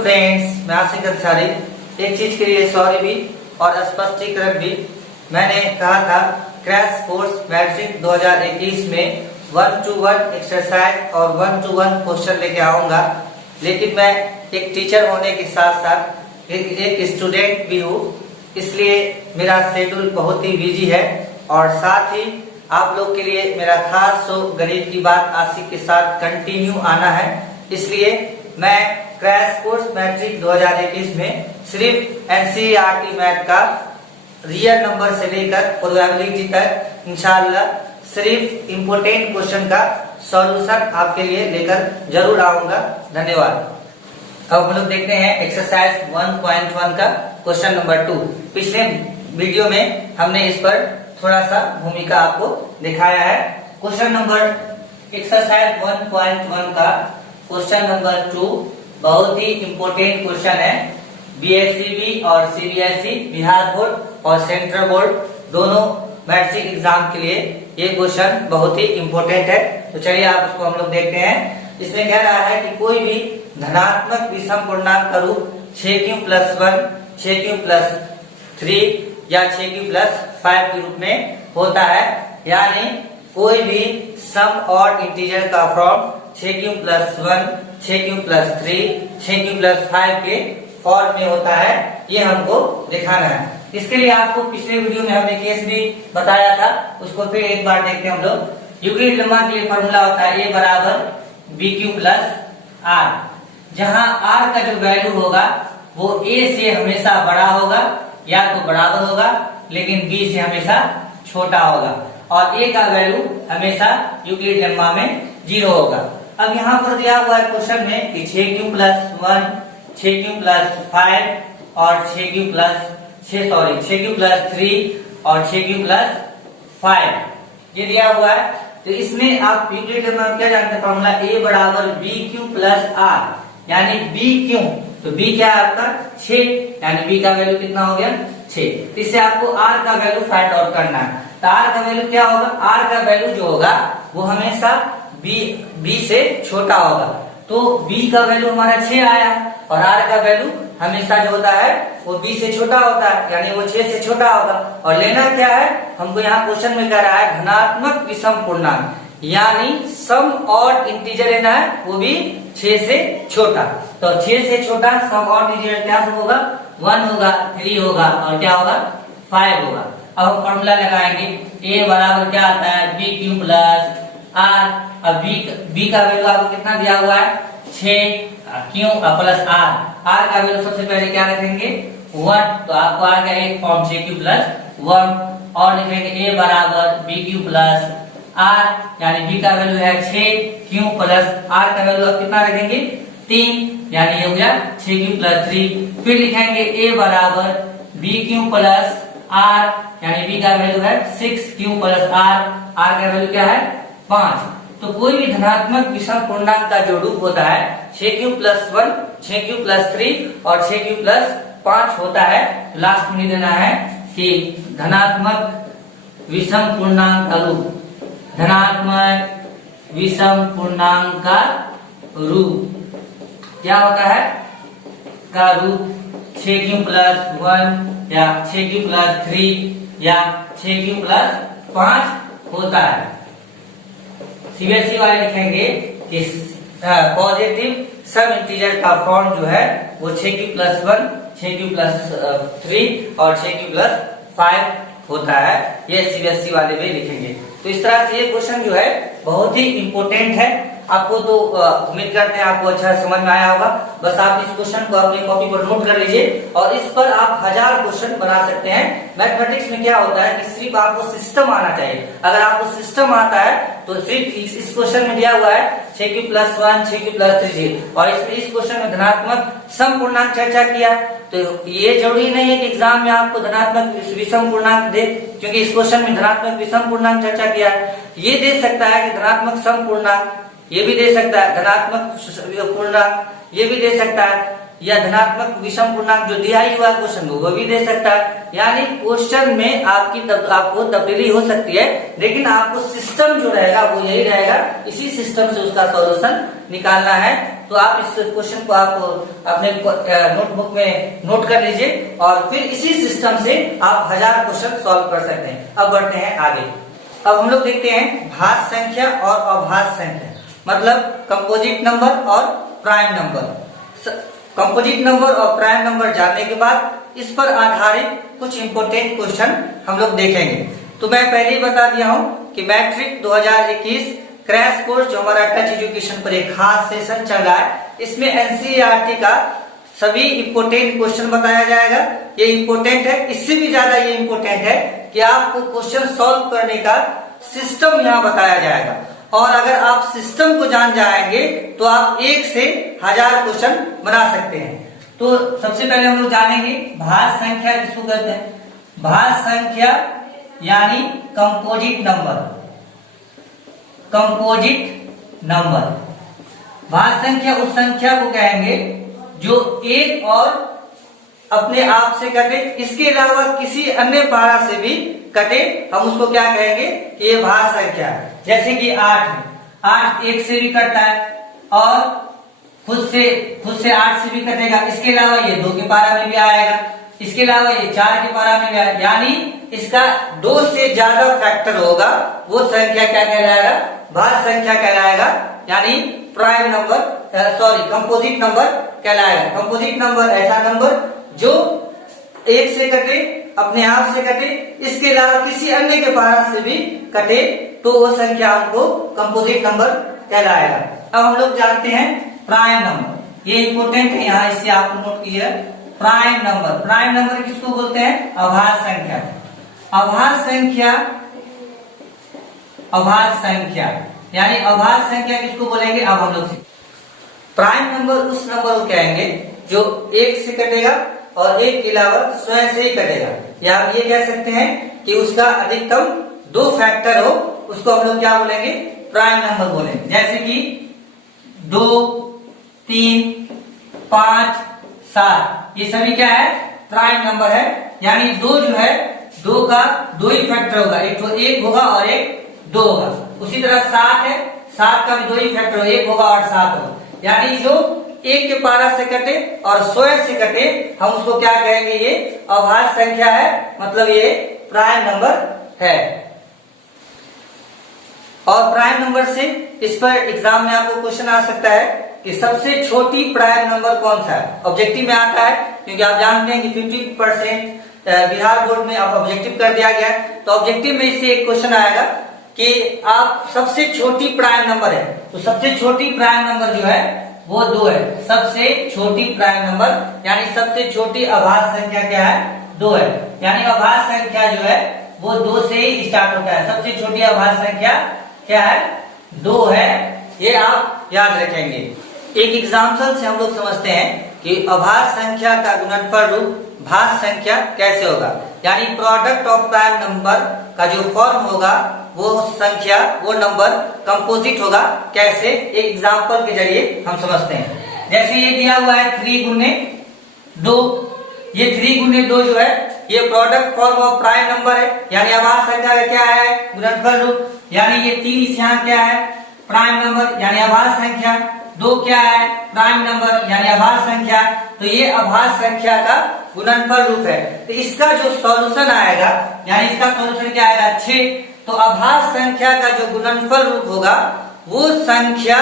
Friends, मैं आसिफ अंसारी। एक चीज के लिए सॉरी भी और स्पष्टीकरण भी। मैंने कहा था क्रैश कोर्स मैट्रिक 2021 में 1-to-1 एक्सरसाइज और 1-to-1 क्वेश्चन लेके आऊंगा, लेकिन मैं एक टीचर होने के साथ साथ एक स्टूडेंट भी हूँ, इसलिए मेरा शेड्यूल बहुत ही बिजी है। और साथ ही आप लोग के लिए मेरा खास शो गणित की बात आसिफ के साथ कंटिन्यू आना है, इसलिए मैं क्रैश कोर्स मैट्रिक 2021 में सिर्फ एनसीईआरटी मैथ का रियल नंबर से लेकर प्रोबेबिलिटी तक इंशाल्लाह सिर्फ इम्पोर्टेंट क्वेश्चन का सॉल्यूशन आपके लिए लेकर जरूर आऊंगा। धन्यवाद। अब हम लोग देखते हैं एक्सरसाइज 1.1 का क्वेश्चन नंबर 2। पिछले वीडियो में हमने इस पर थोड़ा सा भूमिका आपको दिखाया है। क्वेश्चन नंबर एक्सरसाइज 1.1 का क्वेश्चन नंबर 2 बहुत ही इम्पोर्टेंट क्वेश्चन है। बीएससीबी और सीबीएसई बिहार बोर्ड और सेंट्रल बोर्ड दोनों मैट्रिक एग्जाम के लिए ये क्वेश्चन बहुत ही इम्पोर्टेंट है। तो चलिए आप उसको हम लोग देखते हैं। इसमें कह रहा है कि कोई भी धनात्मक विषम पूर्णांक का रूप 6q+1, 6q+3 या 6q+5 के रूप में होता है, यानी कोई भी सम और इंटीजर का फॉर्म 6q+1, 6q+3, 6q+5 के फॉर्म में होता है, ये हमको दिखाना है। इसके लिए आपको पिछले वीडियो में हमने केस भी बताया था, उसको फिर एक बार देखते हैं हम लोग। यूक्लिड लेम्मा के लिए फॉर्मूला होता है a बराबर bq+r, जहां r का जो वैल्यू होगा वो a से हमेशा बड़ा होगा या तो बराबर होगा, लेकिन b से हमेशा छोटा होगा, और a का वैल्यू हमेशा यूक्लिड लेम्मा में 0 होगा। अब यहाँ पर दिया हुआ है क्वेश्चन में कि 6q+1, 6q+5 और 6q+3 और 6q+5 ये दिया हुआ है। तो इसमें आप यूक्लिड लेम्मा में क्या जानते हैं फॉर्मूला a बराबर bq+r, यानी b क्यों, तो b क्या है आपका 6, यानी b का वैल्यू कितना हो गया 6। इससे आपको r का वैल्यू फाइंड आउट करना है। तो r का वैल्यू क्या होगा, r का वैल्यू जो होगा वो हमेशा b से छोटा होगा। तो b का वैल्यू हमारा 6 आया और r का वैल्यू हमेशा जो होता है वो b से छोटा होता है, यानी वो 6 से छोटा होगा। और लेना क्या है हमको, यहाँ क्वेश्चन में कह रहा है धनात्मक विषम पूर्णांक, यानी सम और इंटीजर लेना है, वो भी 6 से छोटा। तो 6 से छोटा सम और इंटीजर क्या सब होगा, 1 होगा, 3 होगा और क्या होगा 5 होगा। अब हम फॉर्मूला लगाएंगे, a बराबर क्या आता है bq+r। अब b का वैल्यू आपको कितना दिया हुआ है 6q+r। r का वैल्यू सबसे पहले क्या रखेंगे 1, तो आपको आ गया एक फॉर्म 6q+1 और लिखेंगे a बराबर bq+r, यानी b का वैल्यू है 6q+r का वैल्यू आप कितना रखेंगे 3, यानी हो गया 6q+3। फिर लिखेंगे a बराबर bq+r, यानी b का वैल्यू है 6q+r, r का वैल्यू क्या है 5। तो कोई भी धनात्मक विषम पूर्णांक का जो रूप होता है 6q+1, 6q+3 और 6q+5 होता है। लास्ट में देना है कि धनात्मक विषम पूर्णांक का रूप, धनात्मक विषम पूर्णांक का रूप क्या होता है, का रूप 6q+1 या 6q+3 या 6q+5 होता है। सीबीएसई वाले लिखेंगे कि पॉजिटिव सम इंटीजर का फॉर्म जो है वो 6q+1, 6q+3 और 6q+5 होता है, ये सीबीएसई वाले भी लिखेंगे। तो इस तरह से ये क्वेश्चन जो है बहुत ही इम्पोर्टेंट है। आपको तो उम्मीद करते हैं आपको अच्छा समझ में आया होगा। बस आप इस क्वेश्चन को अपनी कॉपी पर नोट कर लीजिए और इस पर आप 1000 क्वेश्चन बना सकते हैं। मैथमेटिक्स में क्या होता है कि सिर्फ आपको सिस्टम आना चाहिए। अगर आपको सिस्टम आता है तो सिर्फ इस क्वेश्चन में दिया हुआ है 6q+1, 6q+3 और इस क्वेश्चन में धनात्मक सम पूर्णांक चर्चा किया, तो ये जरूरी नहीं है कि एग्जाम में आपको धनात्मक विषम पूर्णांक दे, क्योंकि इस क्वेश्चन में धनात्मक विषम पूर्णांक चर्चा किया है। ये दे सकता है कि धनात्मक सम पूर्णांक, ये भी दे सकता है धनात्मक पूर्णांक, ये भी दे सकता है, या धनात्मक विषम पूर्णांक जो दिया ही हुआ क्वेश्चन वो भी दे सकता है। यानी क्वेश्चन में आपको तब्दीली हो सकती है, लेकिन आपको सिस्टम जो रहेगा वो यही रहेगा। इसी सिस्टम से उसका सॉल्यूशन निकालना है। तो आप इस क्वेश्चन को आप अपने नोटबुक में नोट कर लीजिए और फिर इसी सिस्टम से आप 1000 क्वेश्चन सॉल्व कर सकते हैं। अब बढ़ते हैं आगे। अब हम लोग देखते हैं भाज्य संख्या और अभाज्य संख्या, मतलब कंपोजिट नंबर और प्राइम नंबर। कंपोजिट नंबर और प्राइम नंबर जानने के बाद इस पर आधारित कुछ इंपोर्टेंट क्वेश्चन हम लोग देखेंगे। तो मैं पहले ही बता दिया हूं कि मैट्रिक 2021 क्रैश कोर्स जो हमारा टच एजुकेशन पर एक खास सेशन चल रहा है, इसमें एनसीईआरटी का सभी इंपोर्टेंट क्वेश्चन बताया जाएगा। ये इंपोर्टेंट है, इससे भी ज्यादा ये इंपोर्टेंट है कि आपको क्वेश्चन सॉल्व करने का सिस्टम यहाँ बताया जाएगा। और अगर आप सिस्टम को जान जाएंगे तो आप 1 से 1000 क्वेश्चन बना सकते हैं। तो सबसे पहले हम लोग जानेंगे भाज्य संख्या किसको कहते हैं। भाज्य संख्या यानी कंपोजिट नंबर। कंपोजिट नंबर भाज्य संख्या उस संख्या को कहेंगे जो एक और अपने आप से कटे, इसके अलावा किसी अन्य पारा से भी कटे, हम उसको क्या कहेंगे कि ये भाज्य संख्या है। जैसे कि 8 है, 8 1 से भी कटता है और खुद से 8 से भी कटेगा। इसके अलावा ये 2 के पारा में भी आएगा, इसके अलावा ये 4 के पारा में भी आएगा। यानी इसका 2 से ज्यादा फैक्टर होगा, वो संख्या क्या कहलाएगा, भाज्य संख्या कहलाएगा, यानी प्राइम नंबर कंपोजिट नंबर कहलाएगा। कंपोजिट नंबर ऐसा नंबर जो 1 से कटे, अपने आप से कटे, इसके अलावा किसी अन्य के पारा से भी कटे, तो वो संख्या हमको कंपोजिट नंबर कहलाएगा। अब हम लोग जानते हैं प्राइम नंबर, ये इंपोर्टेंट है, यहाँ इससे आप नोट कीजिए। प्राइम नंबर, प्राइम नंबर किसको बोलते हैं, अभाज्य संख्या। अभाज्य संख्या, अभाज्य संख्या यानी अभाज्य संख्या किसको बोलेंगे, अब हम लोग प्राइम नंबर उस नंबर को कहेंगे जो 1 से कटेगा और 1 के अलावा स्वयं से ही कटेगा, या हम ये कह सकते हैं कि उसका अधिकतम 2 फैक्टर हो, उसको हम लोग क्या बोलेंगे, प्राइम नंबर बोलेंगे। जैसे कि 2, 3, 5, 7 ये सभी क्या है, प्राइम नंबर है। यानी 2 जो है, 2 का 2 ही फैक्टर होगा, एक तो 1 होगा और एक 2 होगा। उसी तरह 7 है, 7 का भी 2 ही फैक्टर होगा, 1 होगा और 7 होगा। यानी जो 1 के पारा से कटे और स्वयं से कटे, हम उसको क्या कहेंगे, ये अभाज्य संख्या है, मतलब ये प्राइम नंबर है। और प्राइम नंबर से इस पर एग्जाम में आपको क्वेश्चन आ सकता है कि सबसे छोटी प्राइम नंबर कौन सा है। ऑब्जेक्टिव में आता है, क्योंकि आप जानते हैं कि 50% बिहार बोर्ड में अब ऑब्जेक्टिव कर दिया गया है। तो ऑब्जेक्टिव में इससे एक क्वेश्चन आएगा कि आप सबसे छोटी प्राइम नंबर है, तो सबसे छोटी प्राइम नंबर जो है वो 2 है। सबसे छोटी प्राइम नंबर यानी सबसे छोटी अभाज्य संख्या क्या है, 2 है। यानी अभाज्य संख्या जो है वो 2 से ही स्टार्ट होता है। सबसे छोटी अभाज्य संख्या क्या है, 2 है। ये आप याद रखेंगे। एक एग्जाम्पल से हम लोग समझते हैं कि अभाज्य संख्या का गुणनफल रूप भाज्य संख्या कैसे होगा। यानी प्रोडक्ट ऑफ प्राइम नंबर का जो फॉर्म होगा, वो संख्या, वो नंबर कंपोजिट होगा। कैसे, एक एग्जाम्पल के जरिए हम समझते हैं। जैसे ये दिया हुआ है 3 गुने 2, ये 3 गुने 2 जो है ये product form of prime number है, यानी अभाज्य संख्या का क्या है, गुणनफल रूप। यानी ये 3 यहाँ क्या है, प्राइम नंबर यानी अभाज्य संख्या, 2 क्या है, प्राइम नंबर यानी अभाज्य संख्या। तो ये अभाज्य संख्या का गुणनफल रूप है। तो इसका जो सॉल्यूशन आएगा, यानी इसका सॉल्यूशन क्या आएगा, 6। तो अभाज्य संख्या का जो गुणनफल रूप होगा वो संख्या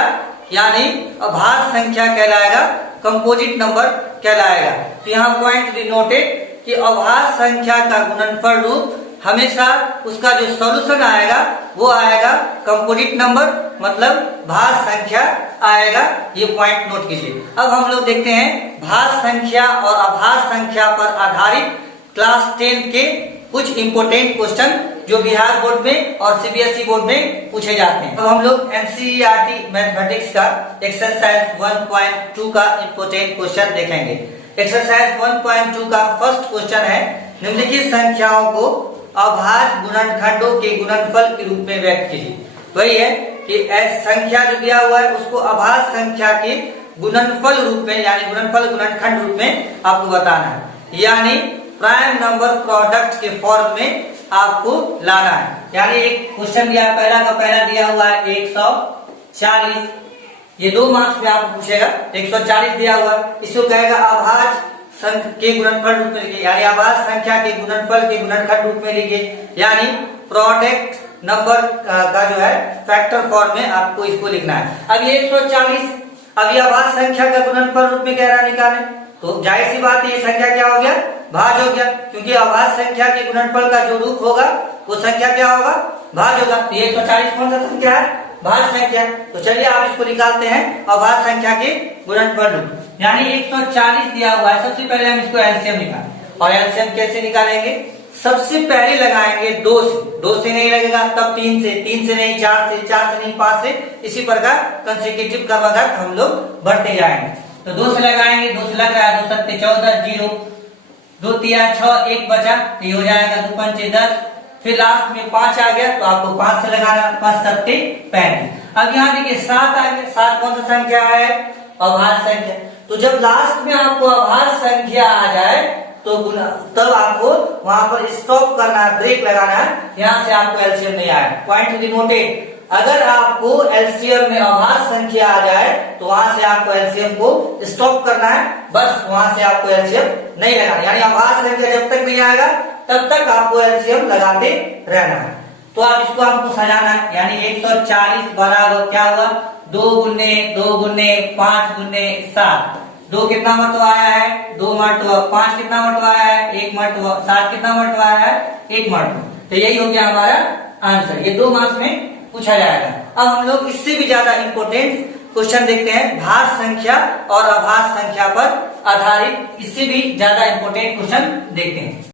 यानी अभाज्य संख्या कहलाएगा, कंपोजिट नंबर कहलाएगा। तो यहाँ पॉइंट डिनोटेड कि अभाज्य संख्या का गुणनफल रूप हमेशा उसका जो सॉल्यूशन आएगा वो आएगा कंपोजिट नंबर, मतलब भाज्य संख्या आएगा। ये पॉइंट नोट कीजिए। अब हम लोग देखते हैं भाज्य संख्या और अभाज्य संख्या पर आधारित क्लास 10 के कुछ इंपोर्टेंट क्वेश्चन जो बिहार बोर्ड में और सीबीएसई बोर्ड में पूछे जाते हैं। अब हम लोग एनसीईआरटी मैथमेटिक्स का एक्सरसाइज 1.2 का इंपोर्टेंट क्वेश्चन देखेंगे। एक्सरसाइज 1.2 का फर्स्ट क्वेश्चन है, निम्नलिखित संख्याओं को अभाज्य गुणनखंडों के गुणनफल के रूप में व्यक्त कीजिए। वही है कि संख्या जो दिया हुआ है उसको अभाज्य संख्या के गुणनफल रूप में यानी गुणनफल गुणनखंड रूप में आपको बताना है। यानी प्राइम नंबर प्रोडक्ट के फॉर्म में आपको लाना है। यानी एक क्वेश्चन दिया, पहला का पहला दिया हुआ है 140, ये 2 मार्क्स में आपको पूछेगा। 140 दिया हुआ, इसको कहेगा अभाज्य संख्या के गुणनफल रूप में लिखिए, यानी अभाज्य संख्या के गुणनफल के गुणनखंड रूप में लिखिए, यानी प्रोडक्ट नंबर का जो है फैक्टर फॉर्म में आपको इसको लिखना है। अब ये 140 अब ये अभाज्य संख्या का गुणनफल रूप में कह रहा निकालें, तो जाहिर सी बात है ये संख्या क्या हो गया, भाज्य हो गया, क्योंकि अभाज्य संख्या के गुणनफल का जो रूप होगा वो संख्या क्या होगा, भाज्य होगा। तो ये 140 कौन सा संख्या है, भाज्य संख्या। तो चलिए आप इसको निकालते हैं अभाज्य संख्या के गुणनफल रूप, यानी 140 दिया हुआ है। सबसे पहले हम इसको एलसीएम निकालें, और एलसीएम कैसे निकालेंगे, सबसे पहले लगाएंगे 2 से नहीं लगेगा तब 3 से नहीं 4 से नहीं 5 से, इसी प्रकार कंसेक्यूटिव क्रमागत हम लोग बढ़ते जाएंगे। तो 2 से लगाएंगे, 2 से लग रहा है, 2 7 14 0, 2 3 6 1 बचा, तो ये हो जाएगा 2 5 10, फिर लास्ट में 5 आ गया तो आपको 5 से लगाना, 5 7 35। अब यहाँ देखिए 7 आ गया, 7 कौन सा संख्या है, अभाज्य संख्या। तो जब लास्ट में आपको अभाज्य संख्या आ जाए तो तब आपको वहां पर स्टॉप करना है, ब्रेक लगाना है, यहाँ से आपको एलसीएम नहीं आया। पॉइंट टू बी नोटेड, अगर आपको एलसीएम में अभाज्य संख्या आ जाए तो वहां से आपको एलसीएम को स्टॉप करना है, बस वहां से आपको एलसीएम नहीं लगाना, यानी अभाज्य संख्या जब तक नहीं आएगा तब तक आपको एलसीएम लगाते रहना है। तो आप इसको आपको सजाना है, यानी 140 बराबर क्या हुआ, 2 गुने 5 गुने 7, 2 कितना मरतबा आया है, 2 मरतबा, 5 कितना मरतबा आया है, 1 मरतबा, 7 कितना मरतबा आया है, 1 मरतबा। तो यही हो गया हमारा आंसर, ये 2 मार्क्स में पूछा जाएगा। अब हम लोग इससे भी ज्यादा इंपॉर्टेंट क्वेश्चन देखते हैं, भाज्य संख्या और अभाज्य संख्या पर आधारित, इससे भी ज्यादा इंपॉर्टेंट क्वेश्चन देखते हैं।